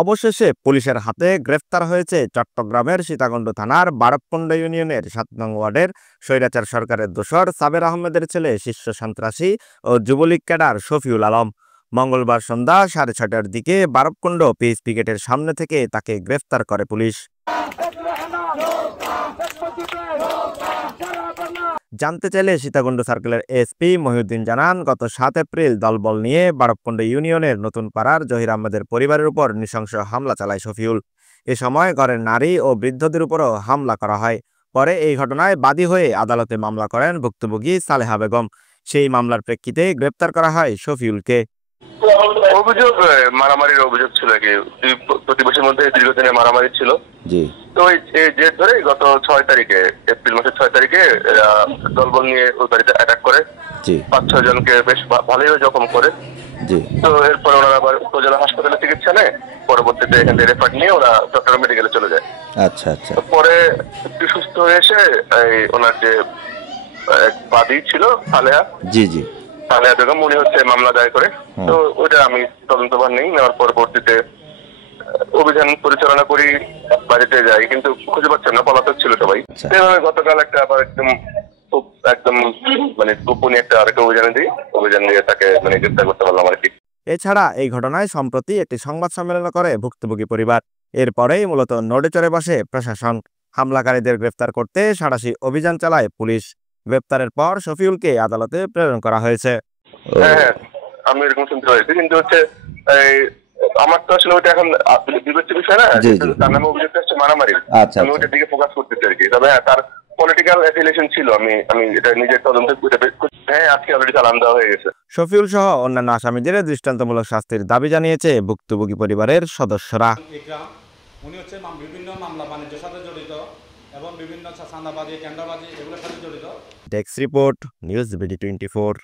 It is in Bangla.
অবশেষে পুলিশের হাতে গ্রেফতার হয়েছে চট্টগ্রামের সীতাকুণ্ড থানার বারবকুণ্ড ইউনিয়নের ৭ নং ওয়ার্ডের স্বৈরাচার সরকারের দোসর সাবের আহমেদের ছেলে শীর্ষ সন্ত্রাসী ও যুবলীগ ক্যাডার শফিউল আলম। মঙ্গলবার সন্ধ্যা 6:30টার দিকে বারবকুণ্ড পিএসপি গেটের সামনে থেকে তাকে গ্রেফতার করে পুলিশ। জানতে চাইলে সীতাকুণ্ড সার্কেলের এসপি মহিউদ্দিন জানান, গত 7 এপ্রিল দলবল নিয়ে বারবকুণ্ড ইউনিয়নের নতুন পাড়ার জহির আহমেদের পরিবারের উপর নৃশংস হামলা চালায় শফিউল। এ সময় ঘরের নারী ও বৃদ্ধদের উপরও হামলা করা হয়। পরে এই ঘটনায় বাদী হয়ে আদালতে মামলা করেন ভুক্তভোগী সালেহা বেগম। সেই মামলার প্রেক্ষিতে গ্রেপ্তার করা হয় শফিউলকে। অভিযোগ মারামারির অভিযোগ ছিল কি, প্রতিবেশীর মধ্যে দীর্ঘদিনের মারামারি ছিল। তো এই জের ধরে গত 6 তারিখে, এপ্রিল মাসের 6 তারিখে দলবল নিয়ে ওই বাড়িতে অ্যাটাক করে 5-6 জনকে বেশ ভালোই জখম করে। তো এরপর ওনারা আবার উপজেলা হাসপাতালে চিকিৎসা নেয়। পরবর্তীতে এখান থেকে রেফার নিয়ে ওরা চট্টগ্রাম মেডিকেলে চলে যায়। আচ্ছা আচ্ছা। পরে একটু সুস্থ হয়ে এসে ওনার যে বাদী ছিল সালেহা বেগম, উনি হচ্ছে মামলা দায়ের করে। তো ওইটা আমি তদন্তভার নেওয়ার পরবর্তীতে অভিযান পরিচালনা করি, বাড়িতে যাই, কিন্তু খুঁজে পাচ্ছেন না, পলাতক ছিল সবাই। সেভাবে গতকাল একটা আবার একদম মানে গোপনীয় আরেকটা অভিযান দিয়ে তাকে গ্রেফতার করতে পারলাম আর কি। এছাড়া এই ঘটনায় সম্প্রতি একটি সংবাদ সম্মেলন করে ভুক্তভোগী পরিবার। এরপরেই মূলত নড়ে চড়ে বসে প্রশাসন। হামলাকারীদের গ্রেফতার করতে সাঁড়াশি অভিযান চালায় পুলিশ। গ্রেফতারের পর শফিউলকে আদালতে প্রেরণ করা হয়েছে। হ্যাঁ, আমি এরকম শুনতে পাইছি, কিন্তু হচ্ছে আমার তো আসলে ওইটা এখন বিবেচ্য বিষয় না। তার নামে অভিযোগটা হচ্ছে মারামারি। আমি ওইটার দিকে ফোকাস করতেছি আর কি। তবে হ্যাঁ, তার পলিটিক্যাল অ্যাফিলিয়েশন ছিল। আমি এটা নিজের তদন্তে আজকে অলরেডি চালান দেওয়া হয়ে গেছে। শফিউল সহ অন্যান্য আসামিদের দৃষ্টান্তমূলক শাস্তির দাবি জানিয়েছে ভুক্তভোগী পরিবারের সদস্যরা। উনি হচ্ছে বিভিন্ন মামলা বাণিজ্যের সাথে জড়িত এবং বিভিন্ন চাঁদাবাজি, কেন্দ্রবাজি এগুলোর সাথে জড়িত। Desk report, news BD 24।